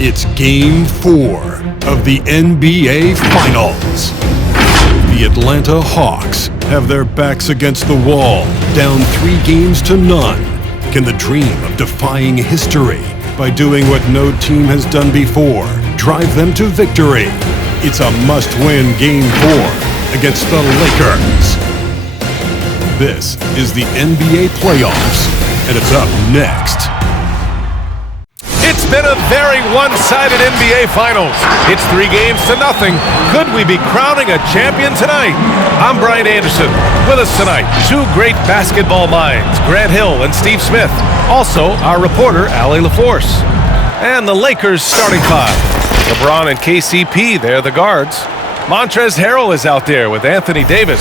It's Game 4 of the NBA Finals. The Atlanta Hawks have their backs against the wall, down 3 games to none. Can the dream of defying history by doing what no team has done before drive them to victory? It's a must-win Game 4 against the Lakers. This is the NBA playoffs, and it's up next. It's been a very one-sided NBA Finals. It's 3 games to nothing. Could we be crowning a champion tonight? I'm Brian Anderson. With us tonight, 2 great basketball minds, Grant Hill and Steve Smith. Also, our reporter, Allie LaForce. And the Lakers starting 5. LeBron and KCP, they're the guards. Montrezl Harrell is out there with Anthony Davis.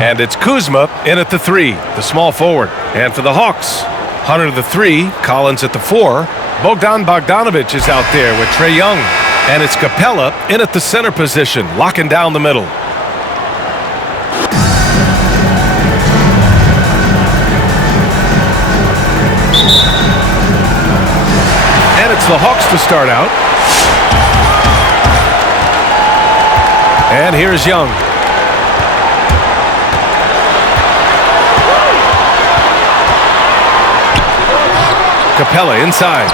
And it's Kuzma in at the 3, the small forward. And for the Hawks, Hunter the 3, Collins at the 4. Bogdan Bogdanovic is out there with Trae Young. And it's Capella in at the center position, locking down the middle. And it's the Hawks to start out. And here's Young. Capella inside.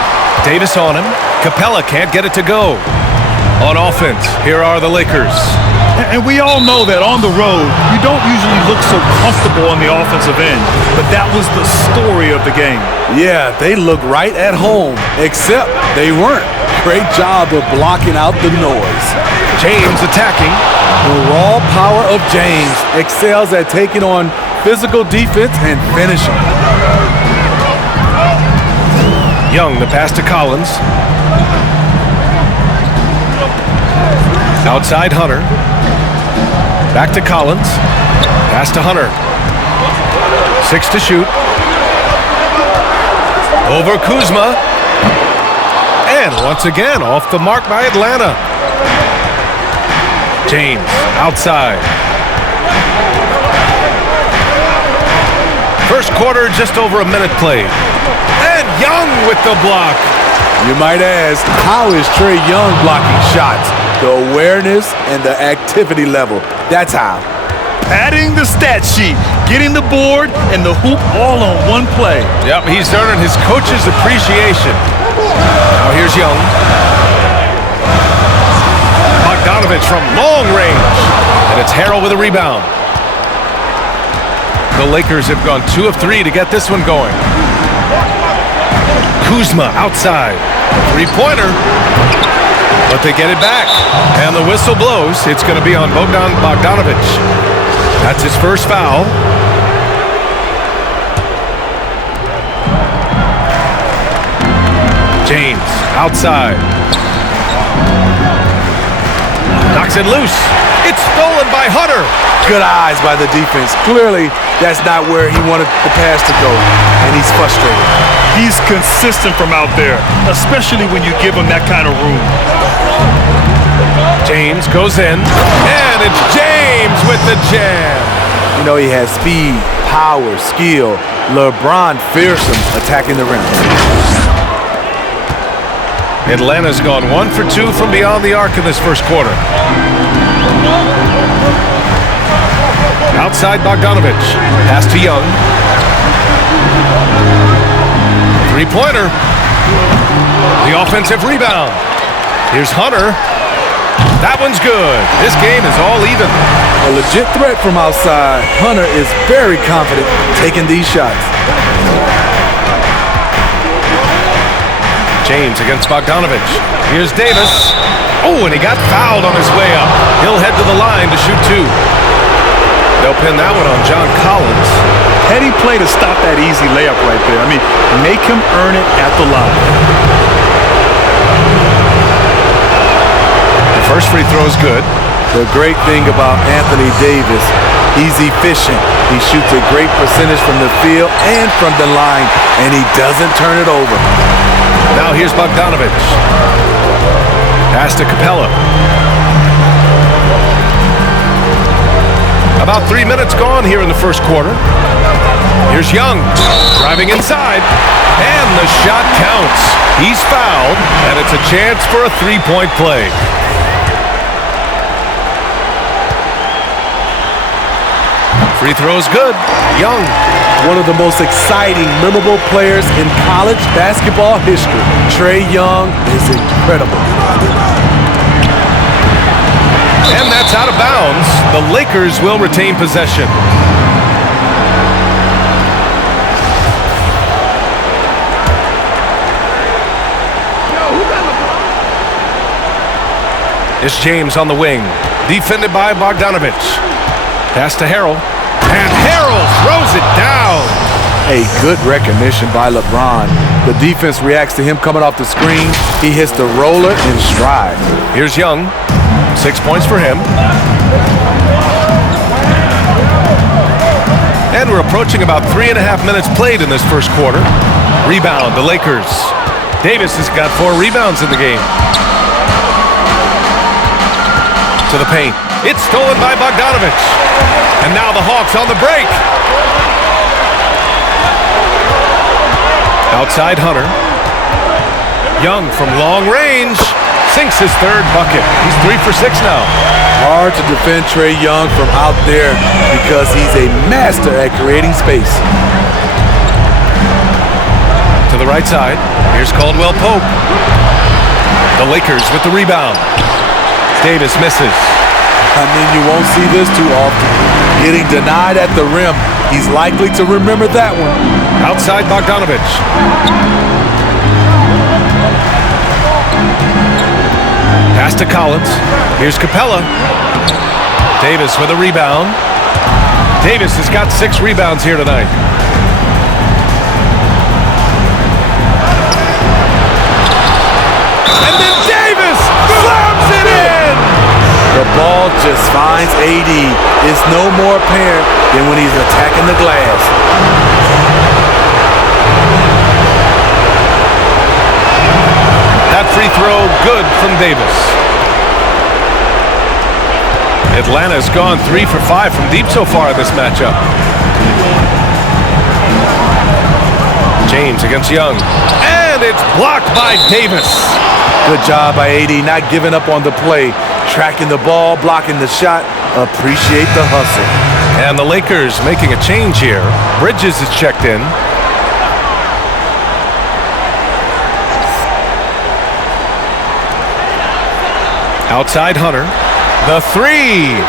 Davis on him. Capella can't get it to go. On offense, here are the Lakers. And we all know that on the road, you don't usually look so comfortable on the offensive end. But that was the story of the game. Yeah, they look right at home, except they weren't. Great job of blocking out the noise. James attacking. The raw power of James excels at taking on physical defense and finishing. Young, the pass to Collins. Outside Hunter. Back to Collins. Pass to Hunter. 6 to shoot. Over Kuzma. And once again, off the mark by Atlanta. James, outside. First quarter, just over a minute played. And Young with the block. You might ask, how is Trae Young blocking shots? The awareness and the activity level. That's how. Adding the stat sheet, getting the board, and the hoop all on one play. Yep, he's earning his coach's appreciation. Now here's Young. Bogdanovic from long range. And it's Harrell with a rebound. The Lakers have gone 2 of 3 to get this one going. Kuzma outside. 3-pointer. But they get it back. And the whistle blows. It's going to be on Bogdan Bogdanovic. That's his first foul. James outside. Knocks it loose. It's stolen by Hunter. Good eyes by the defense. Clearly, that's not where he wanted the pass to go, and he's frustrated. He's consistent from out there, especially when you give him that kind of room. James goes in, and it's James with the jam. You know, he has speed, power, skill. LeBron fearsome attacking the rim. Atlanta's gone 1 for 2 from beyond the arc in this first quarter. Outside Bogdanovic. Pass to Young. 3-pointer. The offensive rebound. Here's Hunter. That one's good. This game is all even. A legit threat from outside. Hunter is very confident taking these shots. James against Bogdanovic. Here's Davis. Oh, and he got fouled on his way up. He'll head to the line to shoot 2. They'll pin that one on John Collins. Heady play to stop that easy layup right there. I mean, make him earn it at the line. The first free throw is good. The great thing about Anthony Davis, he's efficient. He shoots a great percentage from the field and from the line, and he doesn't turn it over. Now here's Bogdanovic. Pass to Capella. About 3 minutes gone here in the first quarter. Here's Young, driving inside, and the shot counts. He's fouled, and it's a chance for a three-point play. Free throw's good. Young. One of the most exciting, memorable players in college basketball history. Trae Young is incredible. And that's out of bounds. The Lakers will retain possession. It's James on the wing, defended by Bogdanovich. Pass to Harrell, and Harrell throws it down. A good recognition by LeBron. The defense reacts to him coming off the screen. He hits the roller in stride. Here's Young, 6 points for him. And we're approaching about 3.5 minutes played in this first quarter. Rebound, the Lakers. Davis has got 4 rebounds in the game. To the paint. It's stolen by Bogdanovich. And now the Hawks on the break. Outside Hunter. Young from long range. Sinks his third bucket. He's 3 for 6 now. Hard to defend Trae Young from out there because he's a master at creating space. To the right side. Here's Caldwell Pope. The Lakers with the rebound. Davis misses. I mean, you won't see this too often. Getting denied at the rim. He's likely to remember that one. Outside Bogdanovich. Pass to Collins. Here's Capella. Davis with a rebound. Davis has got 6 rebounds here tonight. And then Davis slams it in! The ball just finds AD. It's no more apparent than when he's attacking the glass. That free throw good from Davis. Atlanta's gone 3 for 5 from deep so far in this matchup. James against Young. And it's blocked by Davis. Good job by AD, not giving up on the play. Tracking the ball, blocking the shot. Appreciate the hustle. And the Lakers making a change here. Bridges is checked in. Outside Hunter. The 3.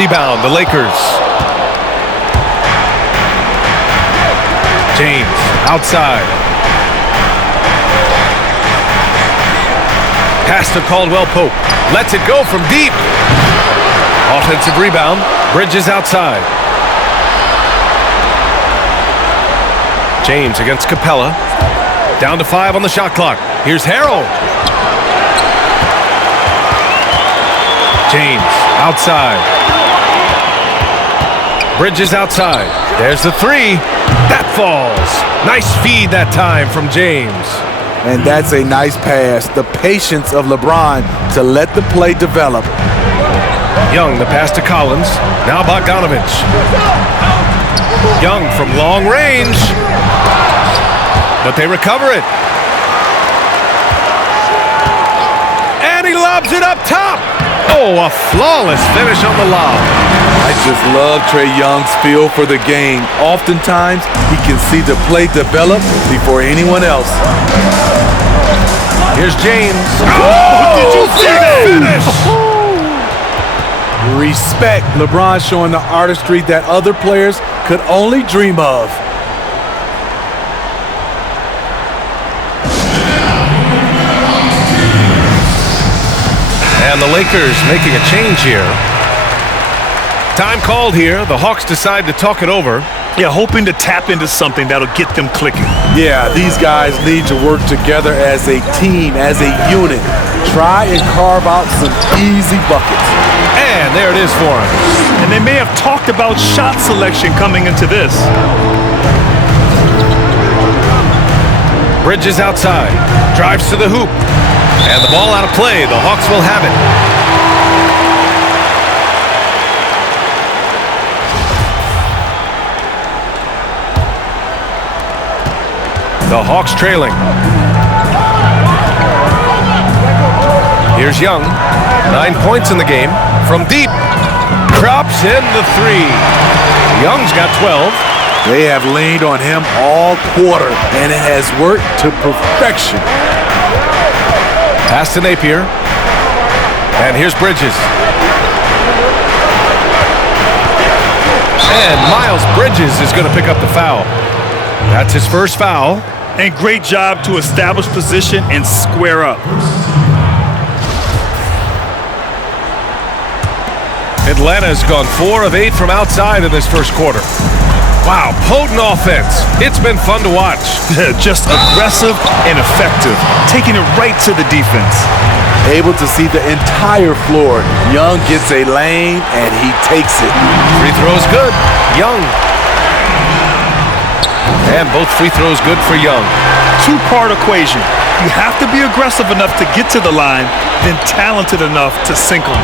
Rebound, the Lakers. James outside. Pass to Caldwell Pope. Lets it go from deep. Offensive rebound. Bridges outside. James against Capella. Down to 5 on the shot clock. Here's Harrell. James outside. Bridges outside. There's the 3. That falls. Nice feed that time from James. And that's a nice pass. The patience of LeBron to let the play develop. Young, the pass to Collins. Now Bogdanovich. Young from long range. But they recover it. And he lobs it up top. Oh, a flawless finish on the lob. I just love Trae Young's feel for the game. Oftentimes, he can see the play develop before anyone else. Here's James. Oh, did you see that finish? Respect. LeBron showing the artistry that other players could only dream of. And the Lakers making a change here. Time called here. The Hawks decide to talk it over. Yeah, hoping to tap into something that'll get them clicking. Yeah, these guys need to work together as a team, as a unit. Try and carve out some easy buckets. And there it is for him. And they may have talked about shot selection coming into this. Bridges outside. Drives to the hoop. And the ball out of play. The Hawks will have it. The Hawks trailing. Here's Young. 9 points in the game. From deep. Drops in the three. Young's got 12. They have leaned on him all quarter, and it has worked to perfection. Pass to Napier. And here's Bridges. And Miles Bridges is going to pick up the foul. That's his first foul. And great job to establish position and square up. Atlanta's gone 4 of 8 from outside in this first quarter. Wow, potent offense. It's been fun to watch. Just aggressive and effective, taking it right to the defense. Able to see the entire floor. Young gets a lane, and he takes it. Free throws good. Young. And both free throws good for Young. Two-part equation. You have to be aggressive enough to get to the line, then talented enough to sink them.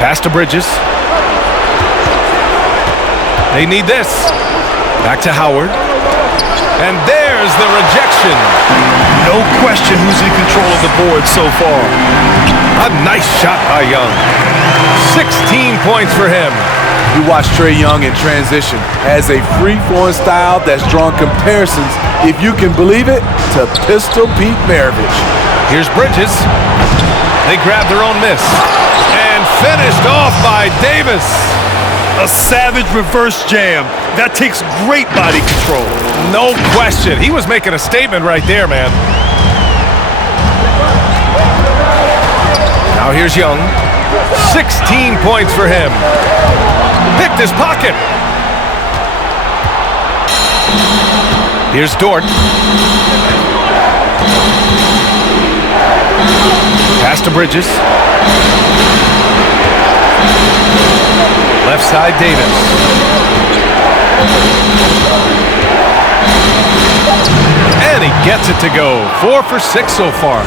Pass to Bridges. They need this. Back to Howard. And there's the rejection. No question who's in control of the board so far. A nice shot by Young. 16 points for him. You watch Trae Young in transition. Has a free-flowing style that's drawn comparisons, if you can believe it, to Pistol Pete Maravich. Here's Bridges. They grab their own miss. And finished off by Davis. A savage reverse jam. That takes great body control. No question. He was making a statement right there, man. Now here's Young. 16 points for him. Picked his pocket. Here's Dort. Pass to Bridges. Left side, Davis. And he gets it to go. 4 for 6 so far.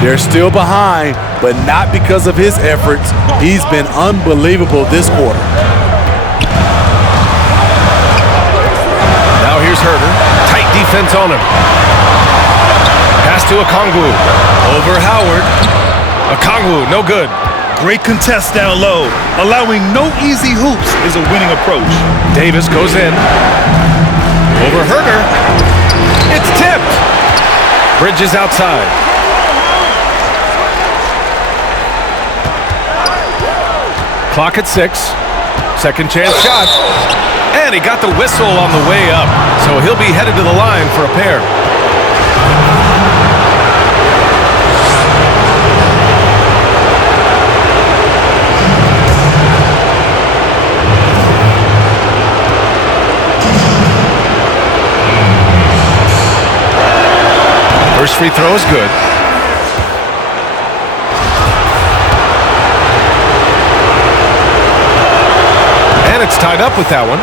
They're still behind, but not because of his efforts. He's been unbelievable this quarter. Now here's Herter. Tight defense on him. Pass to Okongwu. Over Howard. Okongwu, no good. Great contest down low. Allowing no easy hoops is a winning approach. Davis goes in. Over Herter. It's tipped. Bridges outside. Clock at 6. Second chance shot. And he got the whistle on the way up. So he'll be headed to the line for a pair. First free throw is good. And it's tied up with that one.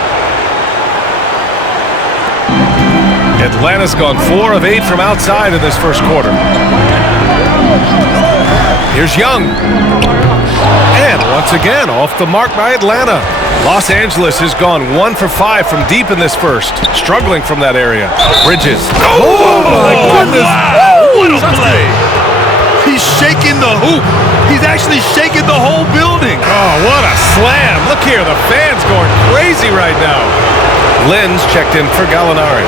Atlanta's gone 4 of 8 from outside in this first quarter. Here's Young. And once again, off the mark by Atlanta. Los Angeles has gone 1 for 5 from deep in this first. Struggling from that area. Bridges. Oh my goodness! Wow, what a play! He's shaking the hoop. He's actually shaking the whole building. Oh, what a slam. Look here, the fans going crazy right now. Lynn's checked in for Gallinari.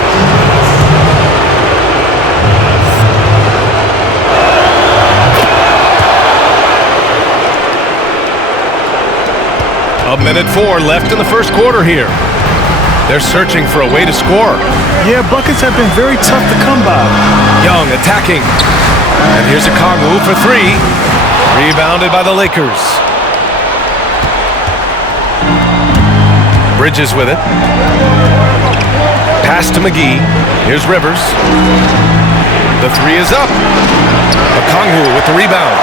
A minute 4 left in the first quarter here. They're searching for a way to score. Yeah, buckets have been very tough to come by. Young attacking. And here's a Okongwu for 3. Rebounded by the Lakers. Bridges with it. Pass to McGee. Here's Rivers. The 3 is up. Okongwu with the rebound.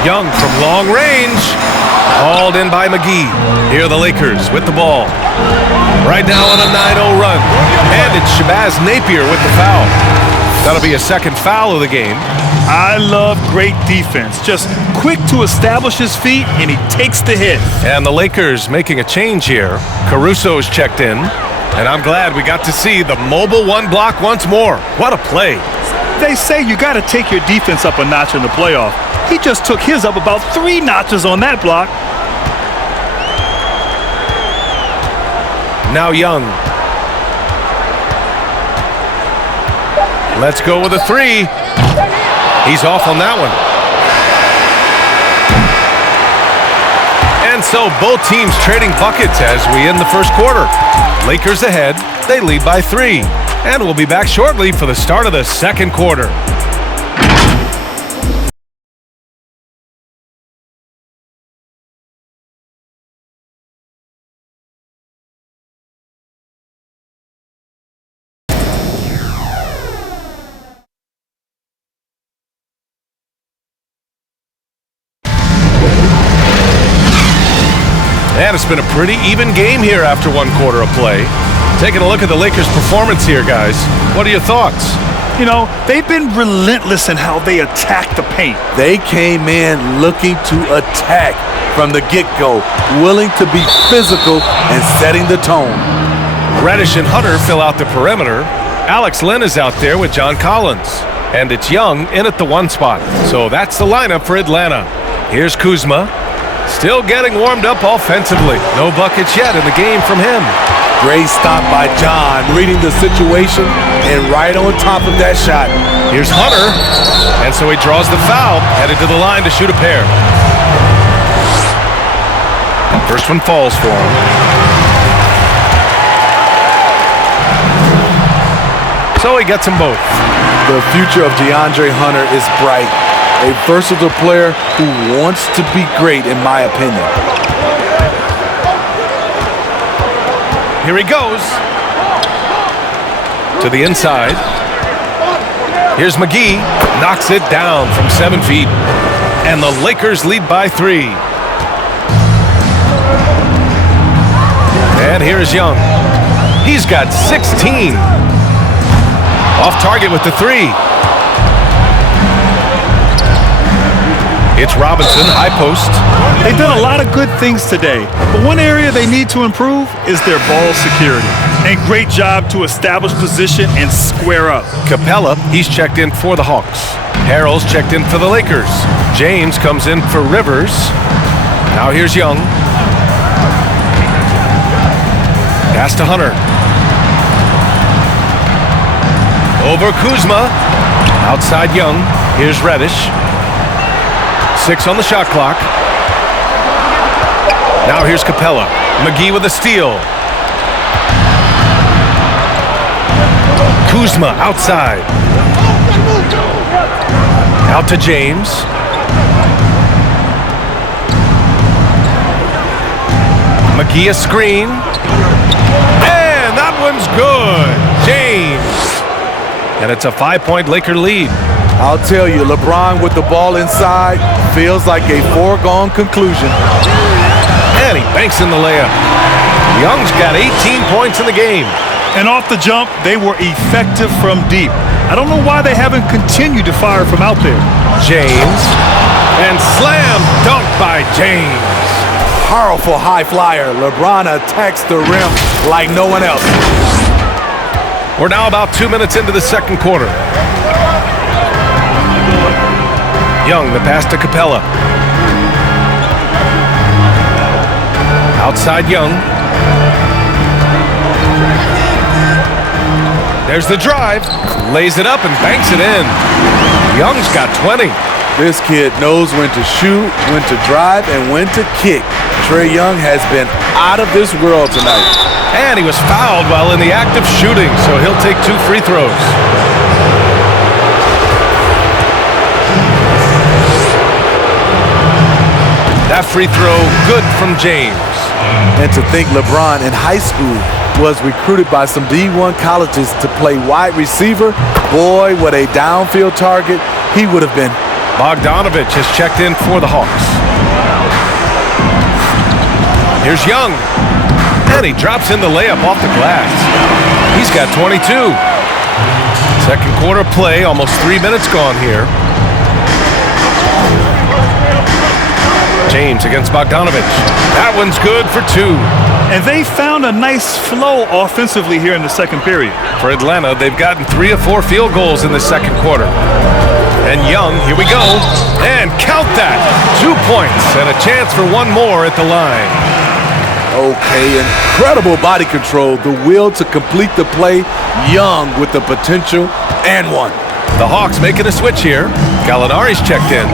Young from long range. Hauled in by McGee. Here are the Lakers with the ball. Right now on a 9-0 run. And it's Shabazz Napier with the foul. That'll be a second foul of the game. I love great defense. Just quick to establish his feet, and he takes the hit. And the Lakers making a change here. Caruso's checked in, and I'm glad we got to see the mobile one block once more. What a play. They say you got to take your defense up a notch in the playoff. He just took his up about 3 notches on that block. Now Young. Let's go with a 3. He's off on that one. And so both teams trading buckets as we end the first quarter. Lakers ahead. They lead by 3. And we'll be back shortly for the start of the second quarter. And it's been a pretty even game here after one quarter of play. Taking a look at the Lakers' performance here, guys. What are your thoughts? You know, they've been relentless in how they attack the paint. They came in looking to attack from the get-go, willing to be physical and setting the tone. Reddish and Hunter fill out the perimeter. Alex Len is out there with John Collins. And it's Young in at the 1 spot. So that's the lineup for Atlanta. Here's Kuzma. Still getting warmed up offensively. No buckets yet in the game from him. Great stop by John, reading the situation and right on top of that shot. Here's Hunter, and so he draws the foul, headed to the line to shoot a pair. First one falls for him. So he gets them both. The future of DeAndre Hunter is bright. A versatile player who wants to be great, in my opinion. Here he goes. To the inside. Here's McGee. Knocks it down from 7 feet. And the Lakers lead by 3. And here is Young. He's got 16. Off target with the 3. It's Robinson, high post. They've done a lot of good things today, but one area they need to improve is their ball security. And great job to establish position and square up. Capella, he's checked in for the Hawks. Harrell's checked in for the Lakers. James comes in for Rivers. Now here's Young. Pass to Hunter. Over Kuzma. Outside Young. Here's Reddish. 6 on the shot clock. Now here's Capella. McGee with a steal. Kuzma outside. Out to James. McGee a screen. And that one's good. James. And it's a 5-point Laker lead. I'll tell you, LeBron with the ball inside feels like a foregone conclusion. And he banks in the layup. Young's got 18 points in the game. And off the jump, they were effective from deep. I don't know why they haven't continued to fire from out there. James. And slam dunk by James. Powerful high flyer. LeBron attacks the rim like no one else. We're now about 2 minutes into the second quarter. Young, the pass to Capella. Outside Young. There's the drive. Lays it up and banks it in. Young's got 20. This kid knows when to shoot, when to drive, and when to kick. Trae Young has been out of this world tonight. And he was fouled while in the act of shooting, so he'll take 2 free throws. That free throw good from James. And to think LeBron in high school was recruited by some D1 colleges to play wide receiver. Boy, what a downfield target he would have been. Bogdanovich has checked in for the Hawks. Here's Young. And he drops in the layup off the glass. He's got 22. Second quarter play, almost 3 minutes gone here. James against Bogdanovich. That one's good for 2. And they found a nice flow offensively here in the second period. For Atlanta, they've gotten 3 of 4 field goals in the second quarter. And Young, here we go. And count that. 2 points and a chance for one more at the line. Okay, incredible body control. The will to complete the play. Young with the potential and one. The Hawks making a switch here. Gallinari's checked in.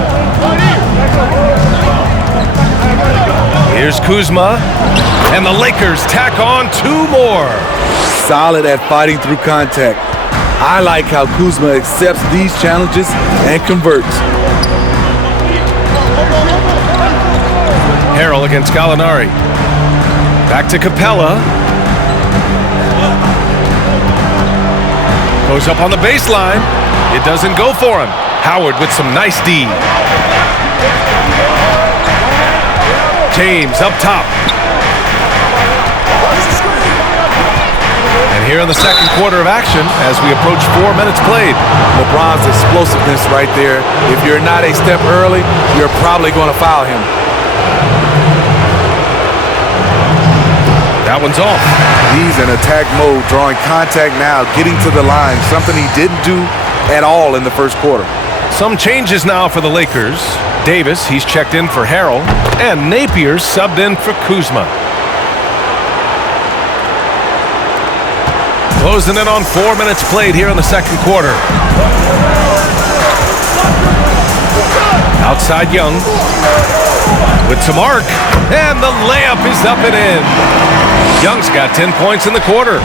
Here's Kuzma. And the Lakers tack on 2 more. Solid at fighting through contact. I like how Kuzma accepts these challenges and converts. Karl against Gallinari. Back to Capella. Goes up on the baseline. It doesn't go for him. Howard with some nice D. James up top. And here in the second quarter of action as we approach 4 minutes played. LeBron's explosiveness right there. If you're not a step early, you're probably going to foul him. That one's off. He's in attack mode, drawing contact now, getting to the line, something he didn't do at all in the first quarter. Some changes now for the Lakers. Davis, he's checked in for Harrell, and Napier's subbed in for Kuzma. Closing in on 4 minutes played here in the second quarter. Outside Young with some arc, and the layup is up and in. Young's got 10 points in the quarter.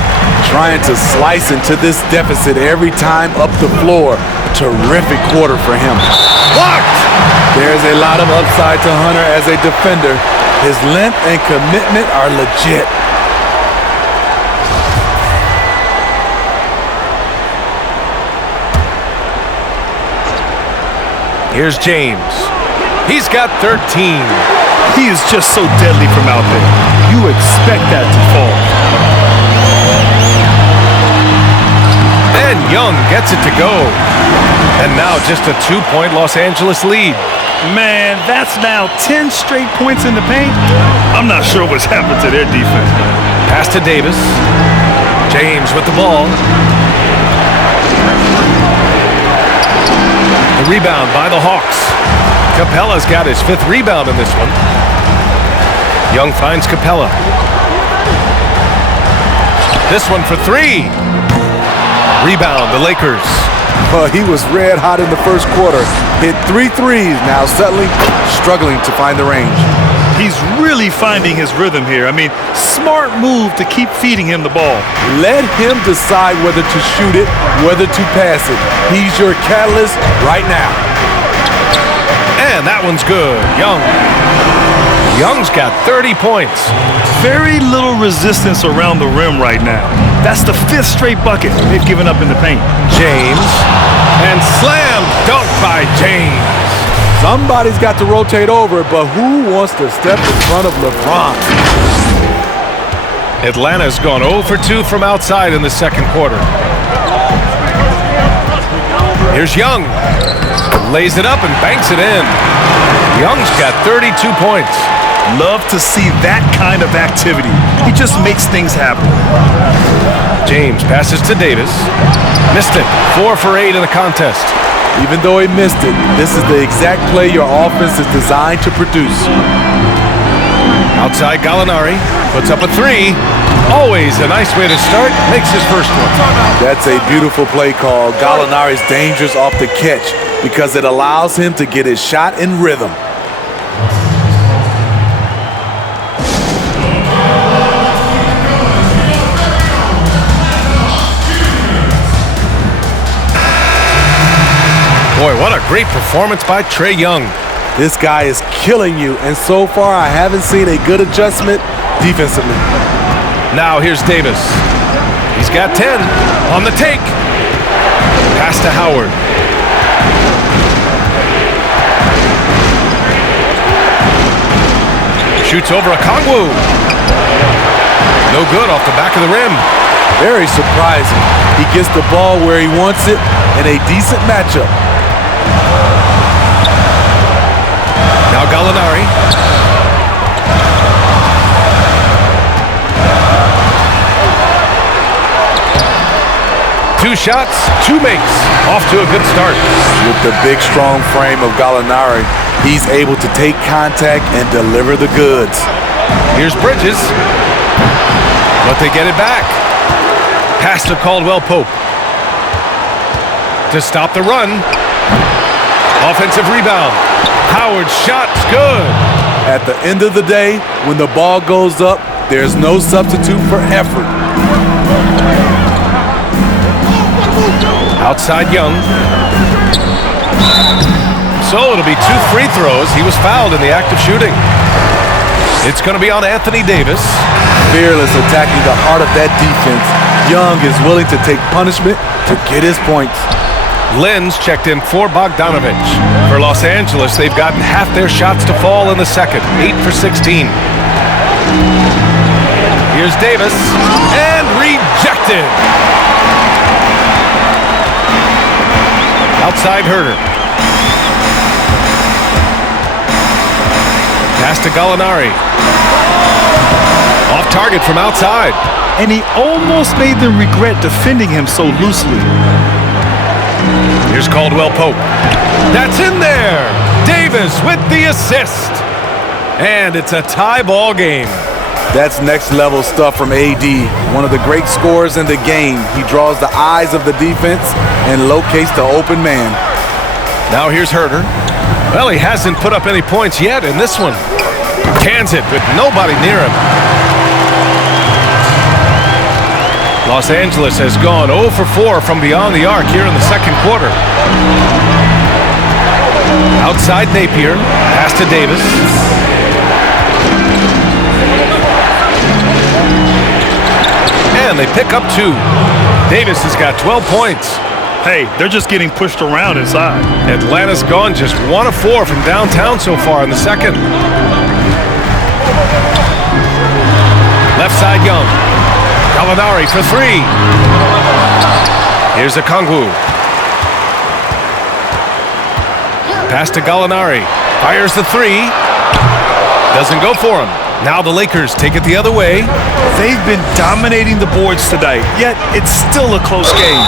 Trying to slice into this deficit every time up the floor. Terrific quarter for him. Blocked! There's a lot of upside to Hunter as a defender. His length and commitment are legit. Here's James. He's got 13. He is just so deadly from out there. You expect that to fall. And Young gets it to go. And now just a 2-point Los Angeles lead. Man, that's now 10 straight points in the paint. I'm not sure what's happened to their defense, man. Pass to Davis. James with the ball. The rebound by the Hawks. Capella's got his 5th rebound in this one. Young finds Capella. This one for 3. Rebound, the Lakers. Well, he was red hot in the first quarter. Hit 3 threes. Now suddenly struggling to find the range. He's really finding his rhythm here. I mean, smart move to keep feeding him the ball. Let him decide whether to shoot it, whether to pass it. He's your catalyst right now. And that one's good. Young's got 30 points. Very little resistance around the rim right now. That's the 5th straight bucket they've given up in the paint. James. And slam dunk by James. Somebody's got to rotate over, but who wants to step in front of LeBron? Atlanta's gone 0 for 2 from outside in the second quarter. Here's Young. Lays it up and banks it in. Young's got 32 points. Love to see that kind of activity. He just makes things happen. James passes to Davis. Missed it. 4 for 8 in the contest. Even though he missed it, this is the exact play your offense is designed to produce. Outside Gallinari. Puts up a 3. Always a nice way to start. Makes his first one. That's a beautiful play call. Gallinari's dangerous off the catch because it allows him to get his shot in rhythm. Boy, what a great performance by Trae Young. This guy is killing you, and so far I haven't seen a good adjustment defensively. Now here's Davis. He's got 10 on the take. Pass to Howard. Shoots over Okongwu. No good off the back of the rim. Very surprising. He gets the ball where he wants it in a decent matchup. Now Now Gallinari. Two shots, two makes. Off to a good start. With the big, strong frame of Gallinari, he's able to take contact and deliver the goods. Here's Bridges. But they get it back. Pass to Caldwell-Pope. To stop the run. Offensive rebound. Howard's shot's good. At the end of the day, when the ball goes up, there's no substitute for effort. Outside Young. So it'll be 2 free throws. He was fouled in the act of shooting. It's going to be on Anthony Davis. Fearless attacking the heart of that defense. Young is willing to take punishment to get his points. Lenz checked in for Bogdanovich. For Los Angeles, they've gotten half their shots to fall in the second. 8 for 16. Here's Davis. And rejected. Outside Herter. Pass to Gallinari. Off target from outside. And he almost made them regret defending him so loosely. Here's Caldwell-Pope. That's in there. Davis with the assist. And it's a tie ball game. That's next level stuff from AD. One of the great scorers in the game. He draws the eyes of the defense and locates the open man. Now here's Herter. Well, he hasn't put up any points yet in this one. Cans it with nobody near him. Los Angeles has gone 0 for 4 from beyond the arc here in the second quarter. Outside Napier. Pass to Davis. And they pick up 2. Davis has got 12 points. Hey, they're just getting pushed around inside. Atlanta's gone just 1 of 4 from downtown so far in the second. Left side Young. Gallinari for 3. Here's Okongwu. Pass to Gallinari. Fires the 3. Doesn't go for him. Now the Lakers take it the other way. They've been dominating the boards tonight, yet it's still a close game.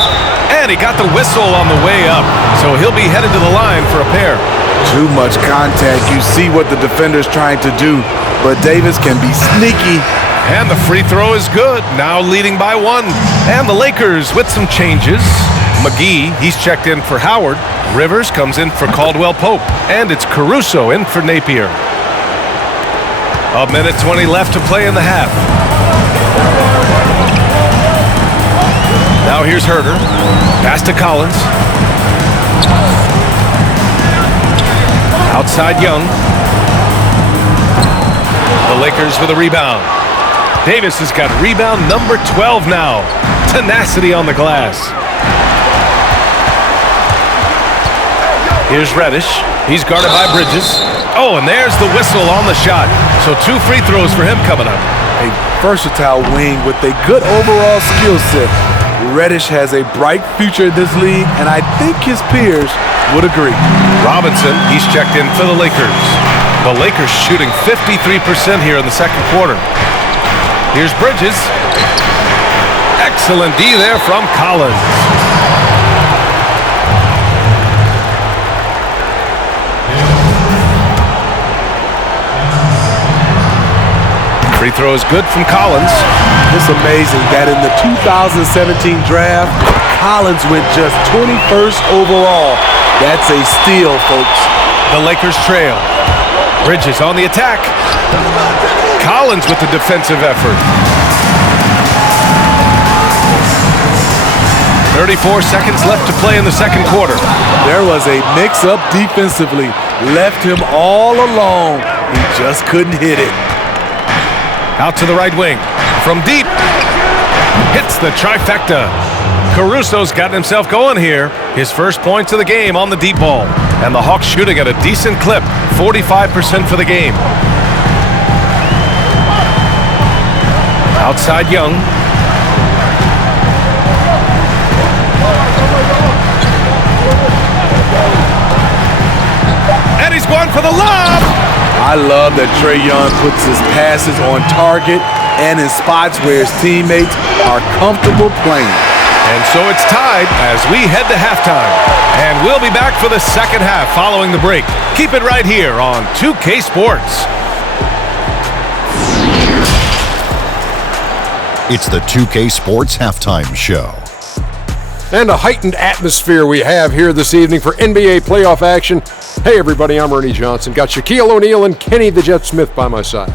And he got the whistle on the way up, so he'll be headed to the line for a pair. Too much contact. You see what the defender's trying to do, but Davis can be sneaky. And the free throw is good, now leading by 1. And the Lakers with some changes. McGee, he's checked in for Howard. Rivers comes in for Caldwell-Pope. And it's Caruso in for Napier. 1:20 left to play in the half. Now here's Herter. Pass to Collins. Outside Young. The Lakers with a rebound. Davis has got rebound number 12 now. Tenacity on the glass. Here's Reddish. He's guarded by Bridges. Oh, and there's the whistle on the shot. So 2 free throws for him coming up. A versatile wing with a good overall skill set. Reddish has a bright future in this league, and I think his peers would agree. Robinson, he's checked in for the Lakers. The Lakers shooting 53% here in the second quarter. Here's Bridges. Excellent D there from Collins. Free throw is good from Collins. It's amazing that in the 2017 draft, Collins went just 21st overall. That's a steal, folks. The Lakers trail. Bridges on the attack. Collins with the defensive effort. 34 seconds left to play in the second quarter. There was a mix-up defensively. Left him all alone. He just couldn't hit it. Out to the right wing. From deep. Hits the trifecta. Caruso's gotten himself going here. His first points of the game on the deep ball. And the Hawks shooting at a decent clip. 45% for the game. Outside Young. And And he's going for the lob. I love that Trae Young puts his passes on target and in spots where his teammates are comfortable playing. And so it's tied as we head to halftime. And we'll be back for the second half following the break. Keep it right here on 2K Sports. It's the 2K Sports Halftime Show. And a heightened atmosphere we have here this evening for NBA playoff action. Hey everybody, I'm Ernie Johnson. Got Shaquille O'Neal and Kenny the Jet Smith by my side.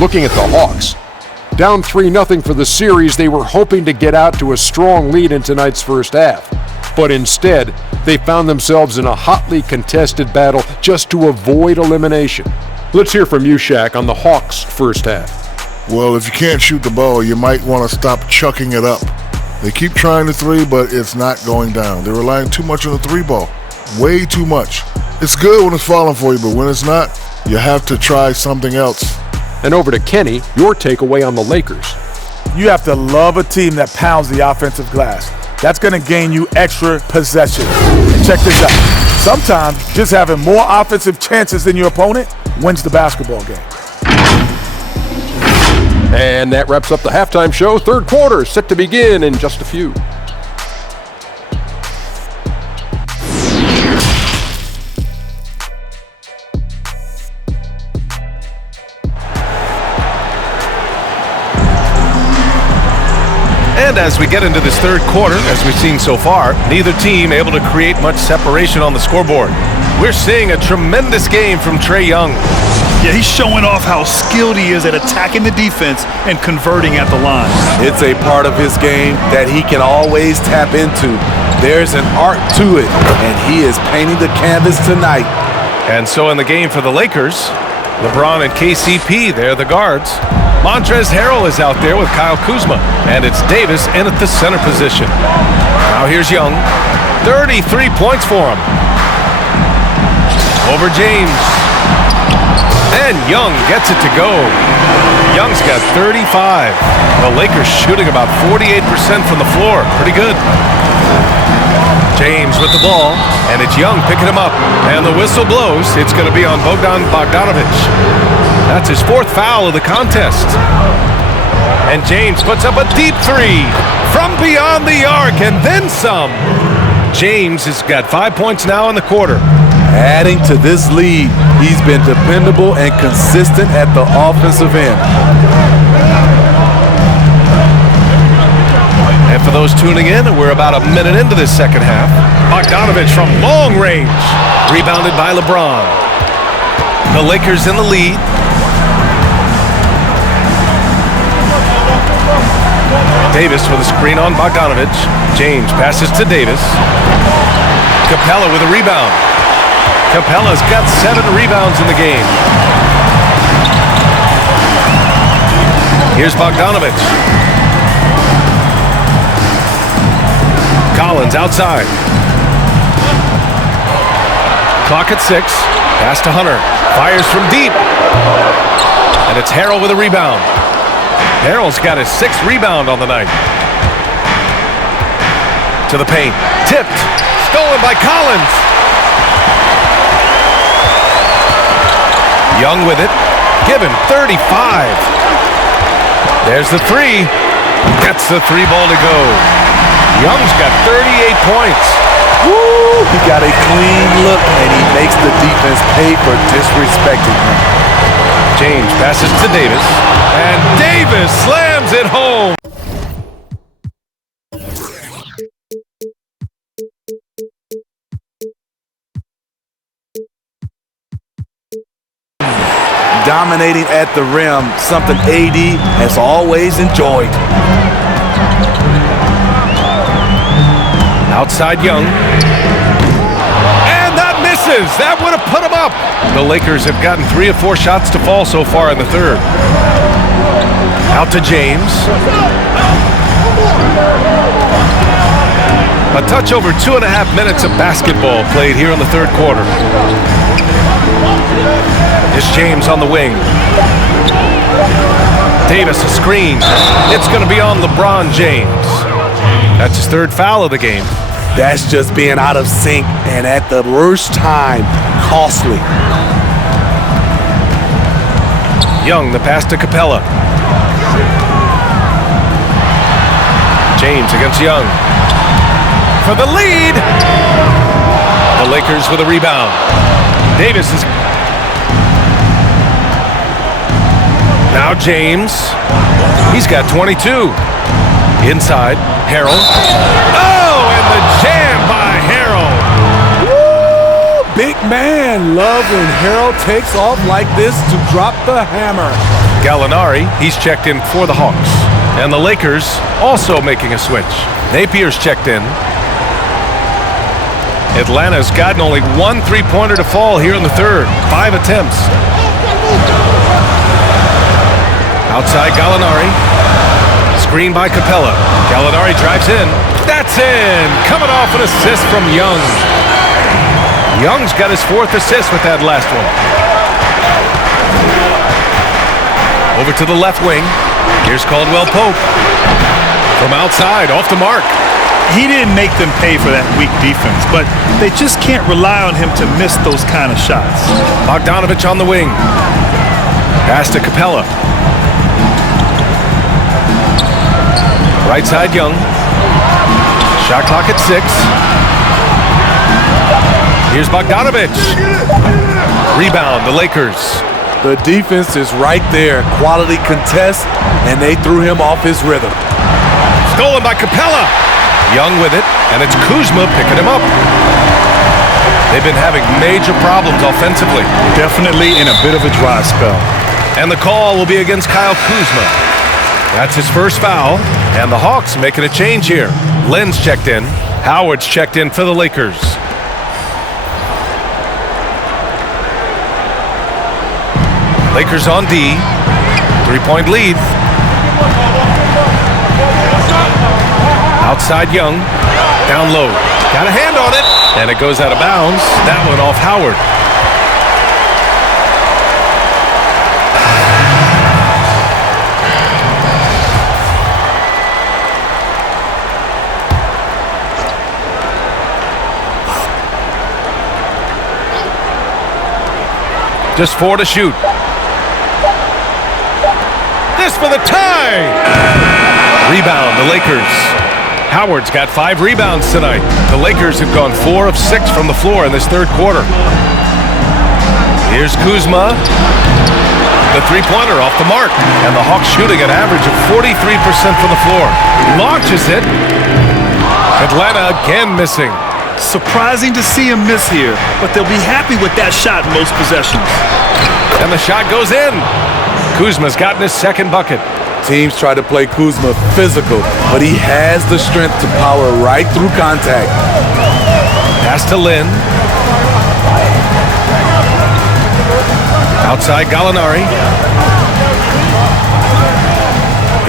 Looking at the Hawks. Down 3-0 for the series, they were hoping to get out to a strong lead in tonight's first half. But instead, they found themselves in a hotly contested battle just to avoid elimination. Let's hear from you, Shaq, on the Hawks' first half. Well, if you can't shoot the ball, you might want to stop chucking it up. They keep trying the three, but it's not going down. They're relying too much on the three ball. Way too much. It's good when it's falling for you, but when it's not, you have to try something else. And over to Kenny, your takeaway on the Lakers. You have to love a team that pounds the offensive glass. That's going to gain you extra possession. And check this out. Sometimes just having more offensive chances than your opponent wins the basketball game. And that wraps up the halftime show. Third quarter set to begin in just a few. And as we get into this third quarter, as we've seen so far, neither team able to create much separation on the scoreboard. We're seeing a tremendous game from Trae Young. Yeah, he's showing off how skilled he is at attacking the defense and converting at the line. It's a part of his game that he can always tap into. There's an art to it, and he is painting the canvas tonight. And so in the game for the Lakers, LeBron and KCP, they're the guards. Montrezl Harrell is out there with Kyle Kuzma, and it's Davis in at the center position. Now here's Young. 33 points for him. Over James. And Young gets it to go. Young's got 35. The Lakers shooting about 48% from the floor. Pretty good. James with the ball, and it's Young picking him up. And the whistle blows. It's going to be on Bogdanovic. That's his fourth foul of the contest. And James puts up a deep three from beyond the arc, and then some. James has got 5 points now in the quarter. Adding to this lead, he's been dependable and consistent at the offensive end. And for those tuning in, we're about a minute into this second half. Bogdanovic from long range. Rebounded by LeBron. The Lakers in the lead. Davis with a screen on Bogdanovic. James passes to Davis. Capella with a rebound. Capella's got 7 rebounds in the game. Here's Bogdanovic. Collins outside. Clock at 6. Pass to Hunter. Fires from deep. And it's Harrell with a rebound. Harrell's got his 6th rebound on the night. To the paint. Tipped. Stolen by Collins. Young with it. Give him 35. There's the 3. Gets the 3 ball to go. Young's got 38 points. Woo! He got a clean look, and he makes the defense pay for disrespecting him. James passes to Davis. And Davis slams it home. Dominating at the rim, something AD has always enjoyed. Outside Young. And that misses. That would have put him up. The Lakers have gotten 3 of 4 shots to fall so far in the third. Out to James. A touch over 2.5 minutes of basketball played here in the third quarter. It's James on the wing. Davis a screen. It's going to be on LeBron James. That's his 3rd foul of the game. That's just being out of sync and at the worst time, costly. Young, the pass to Capella. James against Young. For the lead. The Lakers with a rebound. Davis is... Now James. He's got 22. Inside, Harold. Oh, and the jam by Harold. Woo! Big man. Love when Harold takes off like this to drop the hammer. Gallinari, he's checked in for the Hawks. And the Lakers also making a switch. Napier's checked in. Atlanta's gotten only one three-pointer to fall here in the third. 5 attempts. Outside Gallinari. Screen by Capella. Gallinari drives in. That's in! Coming off an assist from Young. Young's got his 4th assist with that last one. Over to the left wing. Here's Caldwell Pope. From outside, off the mark. He didn't make them pay for that weak defense, but they just can't rely on him to miss those kind of shots. Bogdanovich on the wing. Pass to Capella. Right side, Young. Shot clock at 6. Here's Bogdanovich. Rebound, the Lakers. The defense is right there. Quality contest, and they threw him off his rhythm. Stolen by Capella. Young with it, and it's Kuzma picking him up. They've been having major problems offensively. Definitely in a bit of a dry spell. And the call will be against Kyle Kuzma. That's his first foul, and the Hawks making a change here. Lynn's checked in. Howard's checked in for the Lakers. Lakers on D. 3-point lead. Outside Young. Down low. Got a hand on it, and it goes out of bounds. That one off Howard. Just 4 to shoot. This for the tie! Rebound, the Lakers. Howard's got 5 rebounds tonight. The Lakers have gone 4 of 6 from the floor in this third quarter. Here's Kuzma. The three-pointer off the mark. And the Hawks shooting an average of 43% from the floor. Launches it. Atlanta again missing. Surprising to see him miss here, but they'll be happy with that shot in most possessions. And the shot goes in. Kuzma's gotten his second bucket. Teams try to play Kuzma physical, but he has the strength to power right through contact. Pass to Lynn. Outside Gallinari.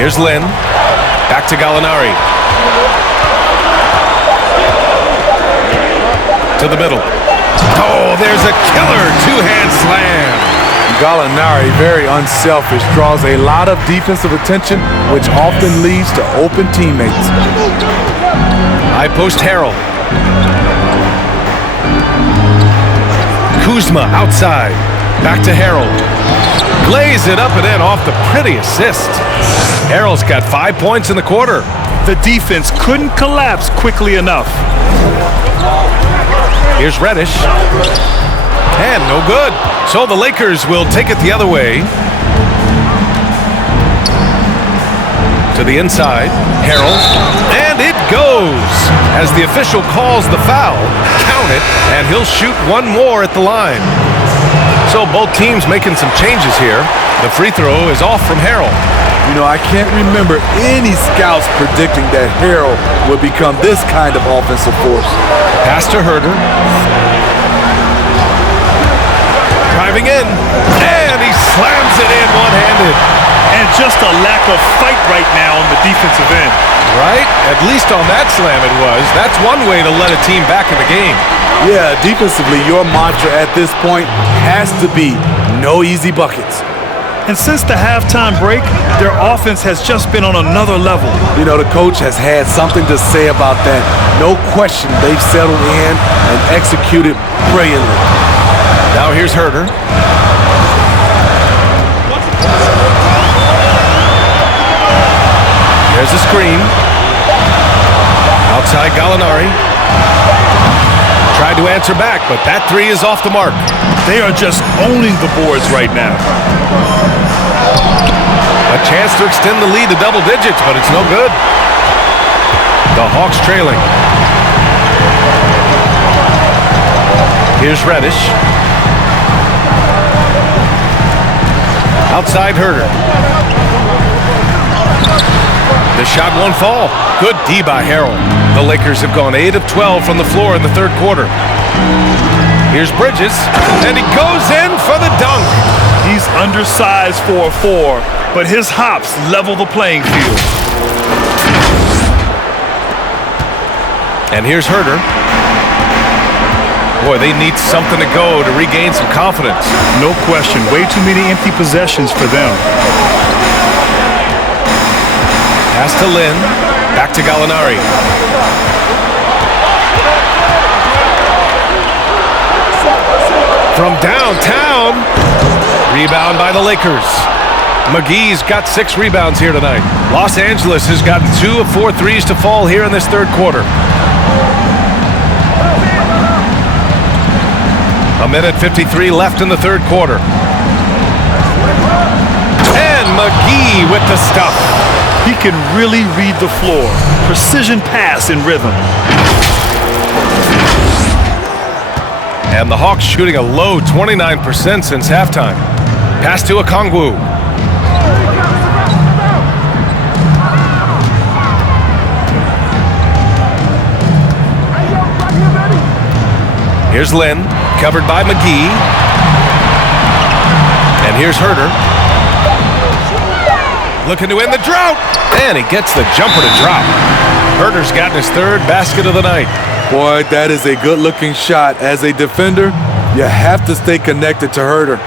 Here's Lynn. Back to Gallinari. To the middle. Oh, there's a killer two-hand slam. Gallinari, very unselfish, draws a lot of defensive attention, which often leads to open teammates. High post Harold. Kuzma outside. Back to Harold. Glaze it up and in off the pretty assist. Harold's got 5 points in the quarter. The defense couldn't collapse quickly enough. Here's Reddish. And no good. So the Lakers will take it the other way. To the inside. Harold. And it goes. As the official calls the foul, count it, and he'll shoot one more at the line. So both teams making some changes here. The free throw is off from Harold. You know, I can't remember any scouts predicting that Harold would become this kind of offensive force. Pass to Herter. Driving in, and he slams it in one-handed. And just a lack of fight right now on the defensive end. Right? At least on that slam it was. That's one way to let a team back in the game. Yeah, defensively, your mantra at this point has to be no easy buckets. And since the halftime break, their offense has just been on another level. You know, the coach has had something to say about that. No question, they've settled in and executed brilliantly. Now here's Herter. There's a screen. Outside Gallinari. Tried to answer back, but that three is off the mark. They are just owning the boards right now. A chance to extend the lead to double digits, but it's no good. The Hawks trailing. Here's Reddish. Outside Herter. The shot won't fall. Good D by Harrell. The Lakers have gone 8 of 12 from the floor in the third quarter. Here's Bridges, and he goes in for the dunk. He's undersized for a 4, but his hops level the playing field. And here's Herter. Boy, they need something to go to regain some confidence. No question. Way too many empty possessions for them. Pass to Lynn. Back to Gallinari. From downtown. Rebound by the Lakers. McGee's got 6 rebounds here tonight. Los Angeles has gotten 2 of 4 threes to fall here in this third quarter. A minute 53 left in the third quarter. And McGee with the stuff. He can really read the floor. Precision pass in rhythm. And the Hawks shooting a low 29% since halftime. Pass to Okongwu. Here's Lynn, covered by McGee. And here's Herter. Looking to end the drought. And he gets the jumper to drop. Herter's gotten his 3rd basket of the night. Boy, that is a good-looking shot. As a defender, you have to stay connected to Herter.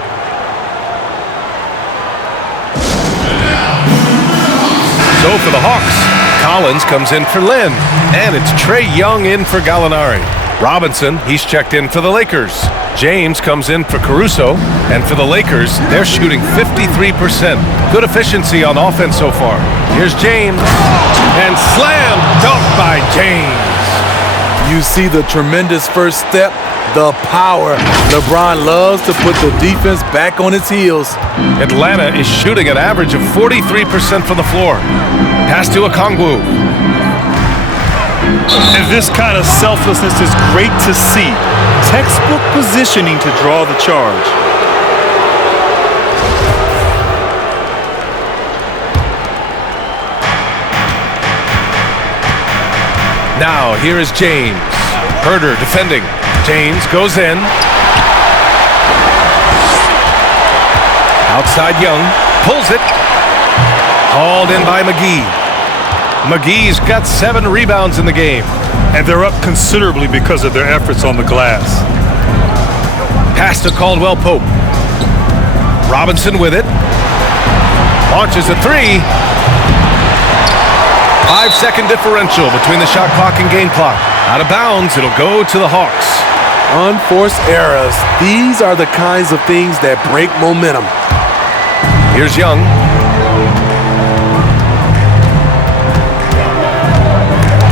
So for the Hawks, Collins comes in for Lynn. And it's Trae Young in for Gallinari. Robinson, he's checked in for the Lakers. James comes in for Caruso. And for the Lakers, they're shooting 53%. Good efficiency on offense so far. Here's James. And slam dunk by James. You see the tremendous first step, the power. LeBron loves to put the defense back on its heels. Atlanta is shooting an average of 43% from the floor. Pass to Okongwu. And this kind of selflessness is great to see. Textbook positioning to draw the charge. Now, here is James. Herter defending. James goes in. Outside Young. Pulls it. Hauled in by McGee. McGee's got 7 rebounds in the game. And they're up considerably because of their efforts on the glass. Pass to Caldwell Pope. Robinson with it. Launches a 3. 5-second differential between the shot clock and game clock. Out of bounds, it'll go to the Hawks. Unforced errors. These are the kinds of things that break momentum. Here's Young.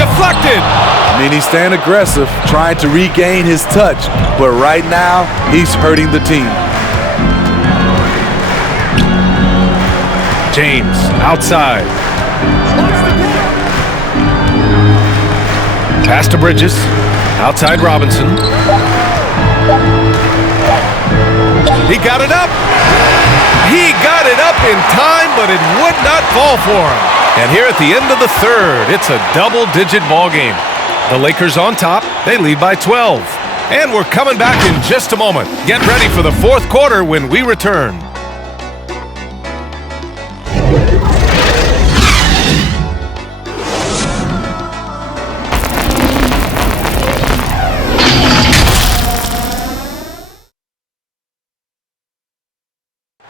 Deflected. I mean, he's staying aggressive, trying to regain his touch, but right now, he's hurting the team. James, outside. Pass to Bridges. Outside Robinson. He got it up. He got it up in time, but it would not fall for him. And here at the end of the third, it's a double-digit ball game. The Lakers on top. They lead by 12. And we're coming back in just a moment. Get ready for the fourth quarter when we return.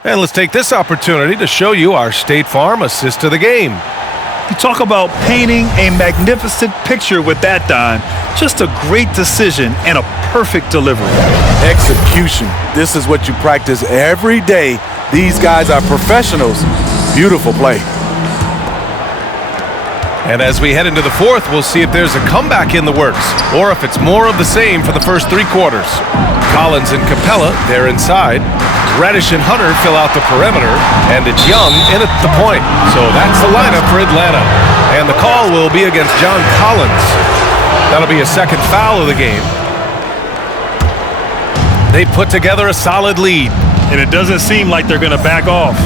And let's take this opportunity to show you our State Farm assist of the game. You talk about painting a magnificent picture with that dime. Just a great decision and a perfect delivery. Execution. This is what you practice every day. These guys are professionals. Beautiful play. And as we head into the fourth, we'll see if there's a comeback in the works or if it's more of the same for the first 3 quarters. Collins and Capella, they're inside. Reddish and Hunter fill out the perimeter, and it's Young in at the point. So that's the lineup for Atlanta. And the call will be against John Collins. That'll be a second foul of the game. They put together a solid lead. And it doesn't seem like they're going to back off.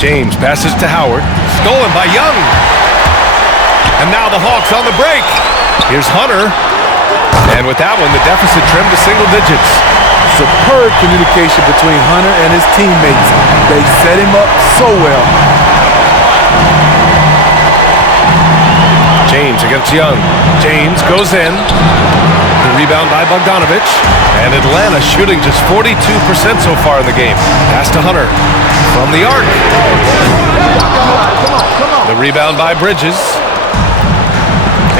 James passes to Howard. Stolen by Young. And now the Hawks on the break. Here's Hunter. And with that one, the deficit trimmed to single digits. Superb communication between Hunter and his teammates. They set him up so well. James against Young. James goes in. The rebound by Bogdanovich. And Atlanta shooting just 42% so far in the game. Pass to Hunter from the arc. The rebound by Bridges.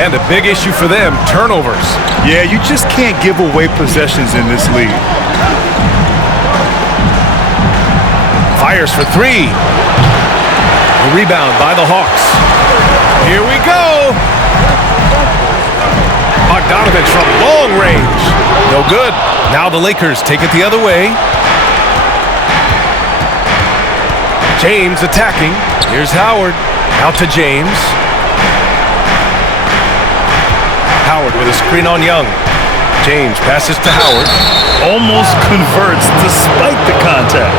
And a big issue for them, turnovers. Yeah, you just can't give away possessions in this league. Fires for 3. The rebound by the Hawks. Here we go. Bogdanovich from long range. No good. Now the Lakers take it the other way. James attacking. Here's Howard. Out to James. Howard with a screen on Young. James passes to Howard. Almost converts despite the contact.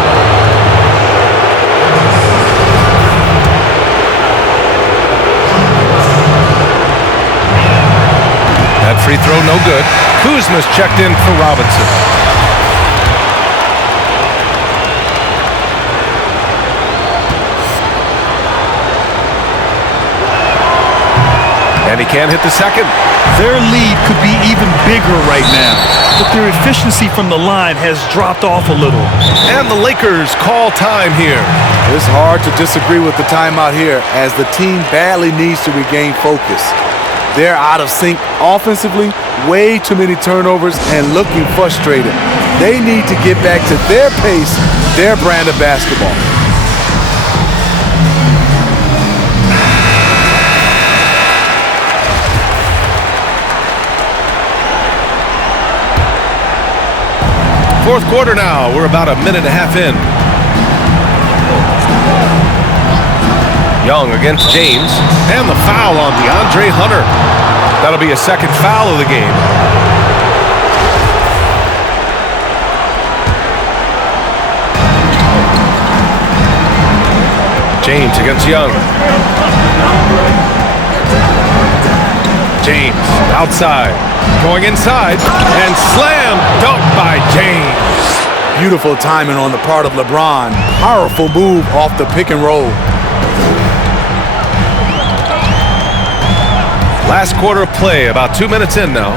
That free throw no good. Kuzma's checked in for Robinson. And he can't hit the second. Their lead could be even bigger right now, but their efficiency from the line has dropped off a little. And the Lakers call time here. It's hard to disagree with the timeout here as the team badly needs to regain focus. They're out of sync offensively, way too many turnovers, and looking frustrated. They need to get back to their pace, their brand of basketball. Fourth quarter now. We're about a minute and a half in. Young against James. And the foul on DeAndre Hunter. That'll be a second foul of the game. James against Young. James outside. Going inside. And slam dunk by James. Beautiful timing on the part of LeBron. Powerful move off the pick and roll. Last quarter of play, about 2 minutes in now.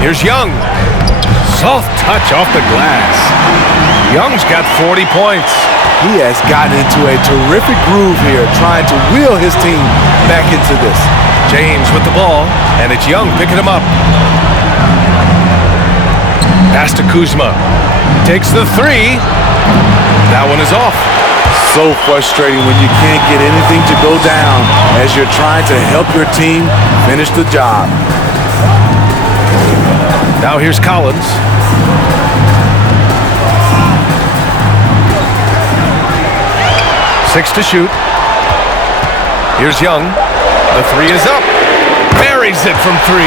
Here's Young. Soft touch off the glass. Young's got 40 points. He has gotten into a terrific groove here, trying to wheel his team back into this. James with the ball, and it's Young picking him up. Pass to Kuzma. Takes the 3. That one is off. So frustrating when you can't get anything to go down as you're trying to help your team finish the job. Now here's Collins. Six to shoot. Here's Young. The 3 is up. Buries it from 3.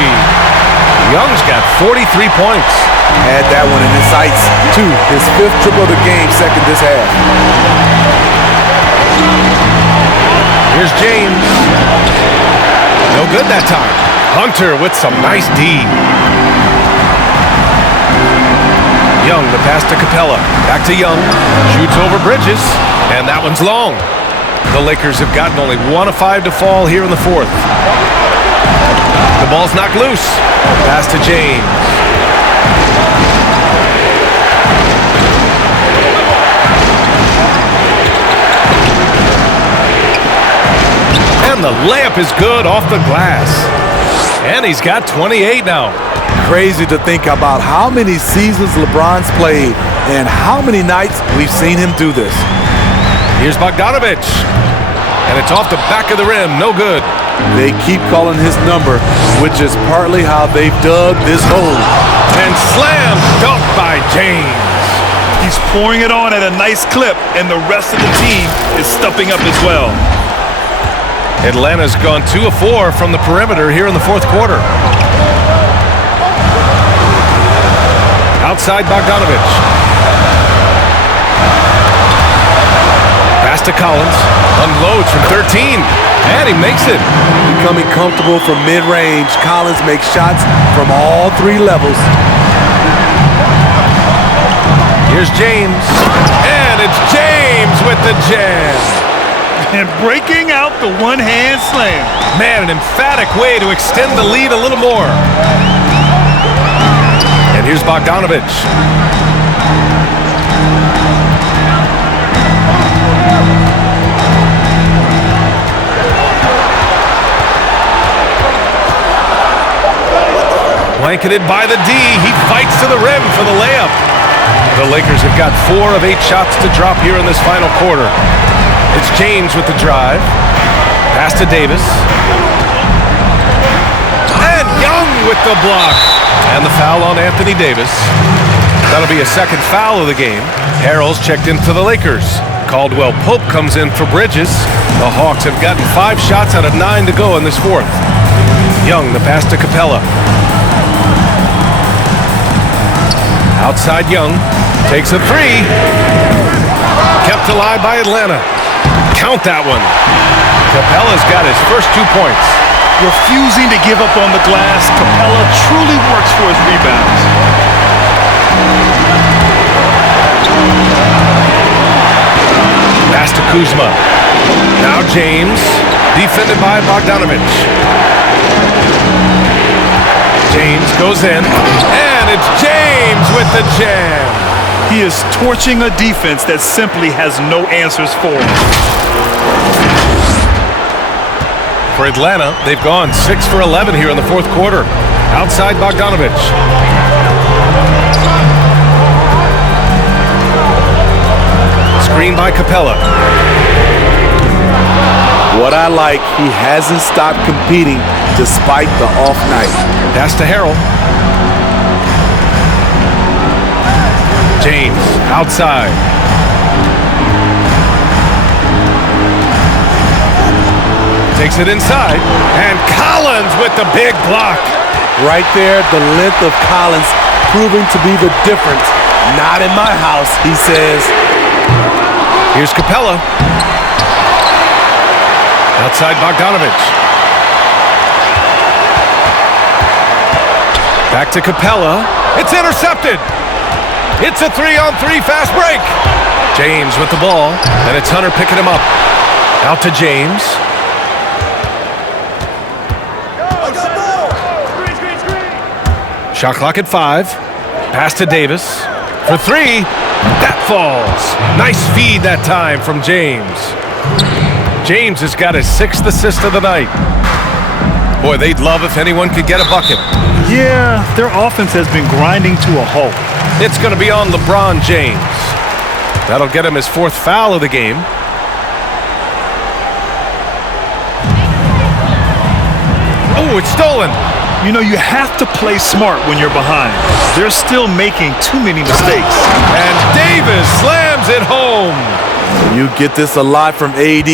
Young's got 43 points. Had that one in his sights, too. His 5th triple of the game, second this half. Here's James. No good that time. Hunter with some nice D. Young, the pass to Capella. Back to Young. Shoots over Bridges. And that one's long. The Lakers have gotten only 1 of 5 to fall here in the fourth. The ball's knocked loose. Pass to James. And the layup is good off the glass. And he's got 28 now. Crazy to think about how many seasons LeBron's played and how many nights we've seen him do this. Here's Bogdanovich. And it's off the back of the rim. No good. They keep calling his number, which is partly how they've dug this hole. And slam dunk by James. He's pouring it on at a nice clip, and the rest of the team is stepping up as well. Atlanta's gone 2 of 4 from the perimeter here in the fourth quarter. Outside Bogdanovich. Pass to Collins. Unloads from 13. And he makes it. Becoming comfortable from mid-range, Collins makes shots from all 3 levels. Here's James. And it's James with the jam. And breaking out the one-hand slam. Man, an emphatic way to extend the lead a little more. And here's Bogdanovich. Blanketed by the D. He fights to the rim for the layup. The Lakers have got 4 of 8 shots to drop here in this final quarter. It's James with the drive. Pass to Davis. And Young with the block. And the foul on Anthony Davis. That'll be a second foul of the game. Harrell's checked in for the Lakers. Caldwell Pope comes in for Bridges. The Hawks have gotten 5 shots out of 9 to go in this fourth. Young, the pass to Capella. Outside Young. Takes a 3. Kept alive by Atlanta. Count that one. Capella's got his first 2 points. Refusing to give up on the glass, Capella truly works for his rebounds. Pass to Kuzma. Now James, defended by Bogdanovich. James goes in, and it's James with the jam. He is torching a defense that simply has no answers for him. For Atlanta, they've gone 6 for 11 here in the fourth quarter. Outside Bogdanovich. Screen by Capella. What I like, he hasn't stopped competing despite the off night. Pass to Harrell. James, outside. Takes it inside. And Collins with the big block. Right there, the length of Collins proving to be the difference. Not in my house, he says. Here's Capella. Outside Bogdanovich. Back to Capella. It's intercepted. It's a 3-on-3 fast break. James with the ball, and it's Hunter picking him up. Out to James. Shot clock at 5. Pass to Davis. For 3. That falls. Nice feed that time from James. James has got his 6th assist of the night. Boy, they'd love if anyone could get a bucket. Yeah, their offense has been grinding to a halt. It's going to be on LeBron James. That'll get him his 4th foul of the game. Oh, it's stolen. You know, you have to play smart when you're behind. They're still making too many mistakes. And Davis slams it home. You get this a lot from AD.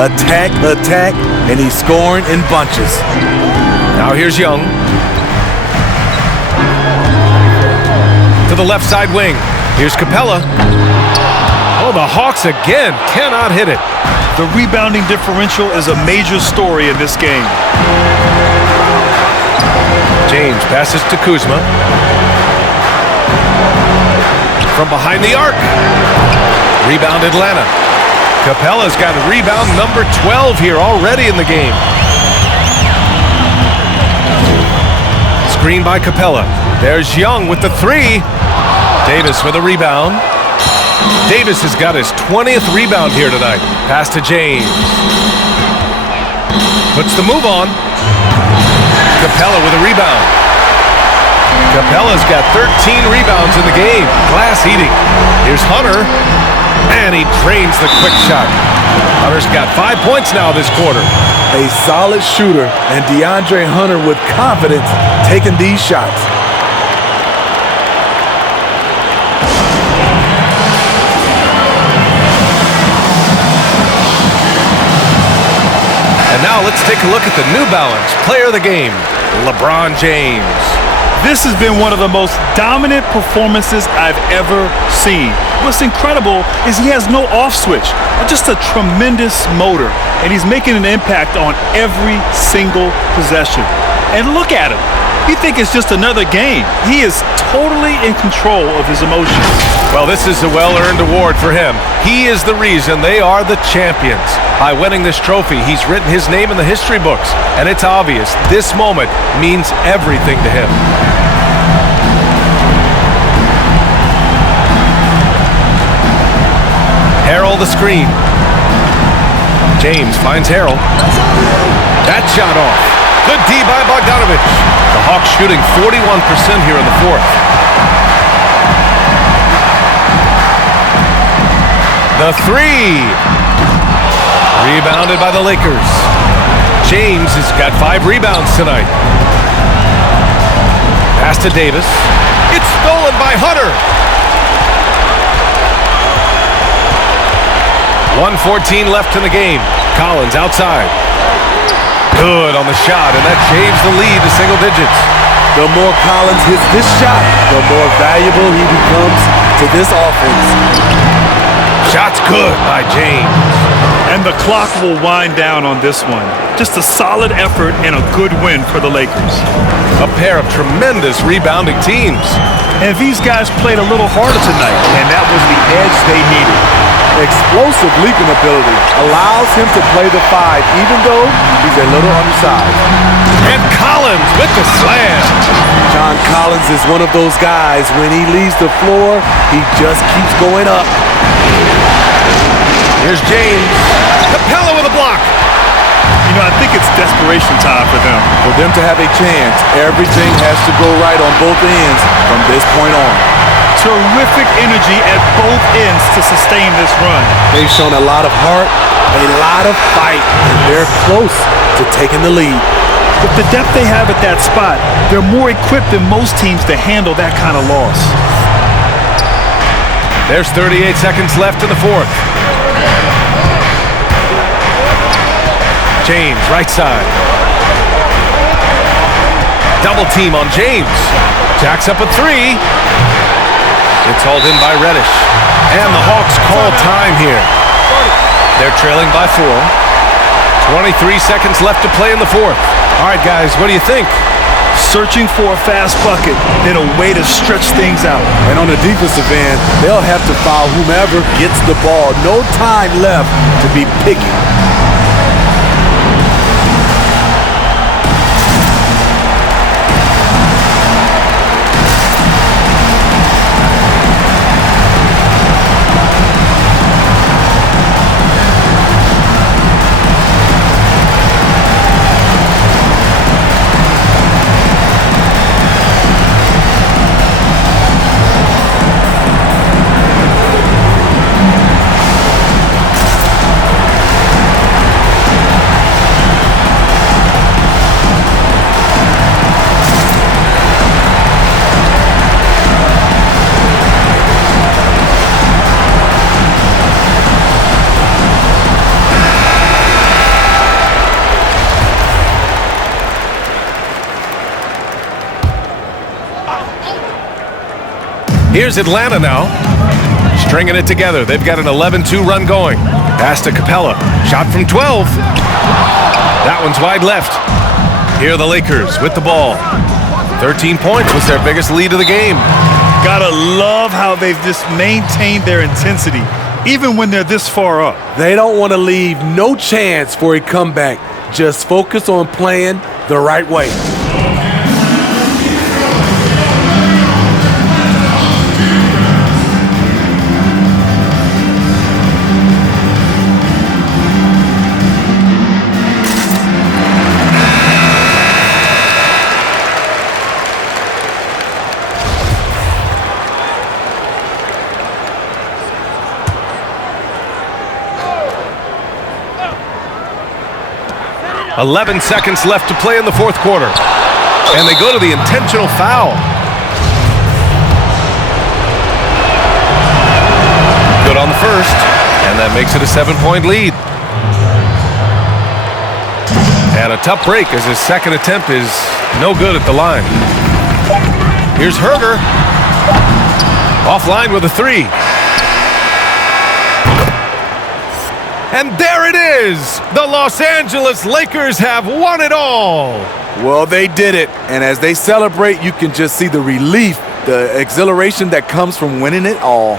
Attack, attack, and he's scoring in bunches. Now here's Young. To the left side wing. Here's Capella. Oh, the Hawks again cannot hit it. The rebounding differential is a major story in this game. James passes to Kuzma. From behind the arc. Rebound Atlanta. Capella's got rebound number 12 here already in the game. Screen by Capella. There's Young with the 3. Davis with a rebound. Davis has got his 20th rebound here tonight. Pass to James. Puts the move on. Capella with a rebound. Capella's got 13 rebounds in the game. Glass eating. Here's Hunter. And he drains the quick shot. Hunter's got 5 points now this quarter. A solid shooter, and DeAndre Hunter with confidence taking these shots. And now let's take a look at the New Balance player of the game, LeBron James. This has been one of the most dominant performances I've ever seen. What's incredible is he has no off switch, just a tremendous motor, and he's making an impact on every single possession. And look at him. You think it's just another game. He is totally in control of his emotions. Well, this is a well-earned award for him. He is the reason they are the champions. By winning this trophy, he's written his name in the history books, and it's obvious this moment means everything to him. Harrell the screen. James finds Harrell. That shot off. Good D by Bogdanovich. The Hawks shooting 41% here in the fourth. The three. Rebounded by the Lakers. James has got 5 rebounds tonight. Pass to Davis. It's stolen by Hunter. 1:14 left in the game. Collins outside. Good on the shot, and that shaves the lead to single digits. The more Collins hits this shot, the more valuable he becomes to this offense. Shot's good by James. And the clock will wind down on this one. Just a solid effort and a good win for the Lakers. A pair of tremendous rebounding teams. And these guys played a little harder tonight, and that was the edge they needed. Explosive leaping ability allows him to play the 5, even though he's a little undersized. And Collins with the slam. John Collins is one of those guys, when he leaves the floor, he just keeps going up. Here's James. Capella with a block. You know, I think it's desperation time for them. For them to have a chance, everything has to go right on both ends from this point on. Terrific energy at both ends to sustain this run. They've shown a lot of heart, a lot of fight, and they're close to taking the lead. With the depth they have at that spot, they're more equipped than most teams to handle that kind of loss. There's 38 seconds left in the fourth. James, right side. Double team on James. Jacks up a 3. It's hauled in by Reddish. And the Hawks call time here. They're trailing by 4. 23 seconds left to play in the fourth. All right, guys, what do you think? Searching for a fast bucket, then a way to stretch things out. And on the defensive end, they'll have to foul whomever gets the ball. No time left to be picky. Here's Atlanta now, stringing it together. They've got an 11-2 run going. Pass to Capella. Shot from 12. That one's wide left. Here are the Lakers with the ball. 13 points was their biggest lead of the game. Gotta love how they've just maintained their intensity, even when they're this far up. They don't want to leave no chance for a comeback. Just focus on playing the right way. 11 seconds left to play in the fourth quarter. And they go to the intentional foul. Good on the first, and that makes it a 7-point lead. And a tough break as his second attempt is no good at the line. Here's Herter. Offline with a three. And there it is! The Los Angeles Lakers have won it all! Well, they did it. And as they celebrate, you can just see the relief, the exhilaration that comes from winning it all.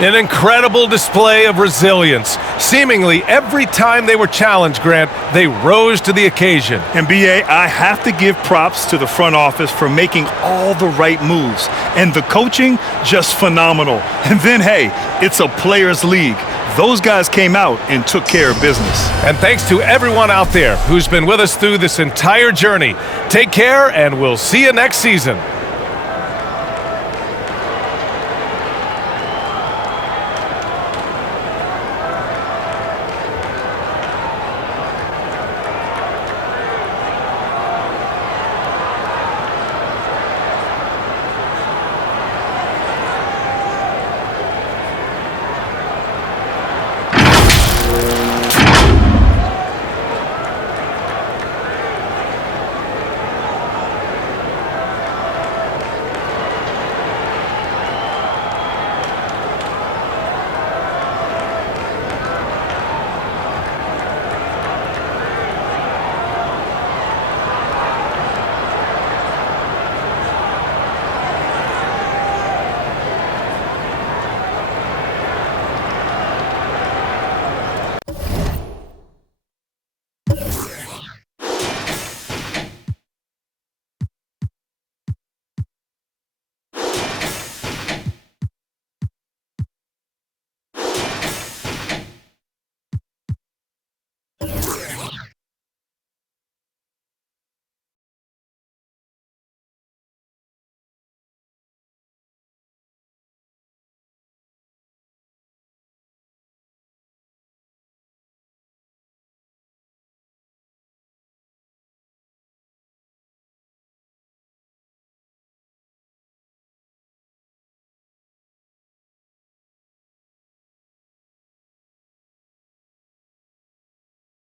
An incredible display of resilience. Seemingly every time they were challenged, Grant, they rose to the occasion. And BA, I have to give props to the front office for making all the right moves. And the coaching, just phenomenal. And then, hey, it's a players' league. Those guys came out and took care of business. And thanks to everyone out there who's been with us through this entire journey. Take care, and we'll see you next season.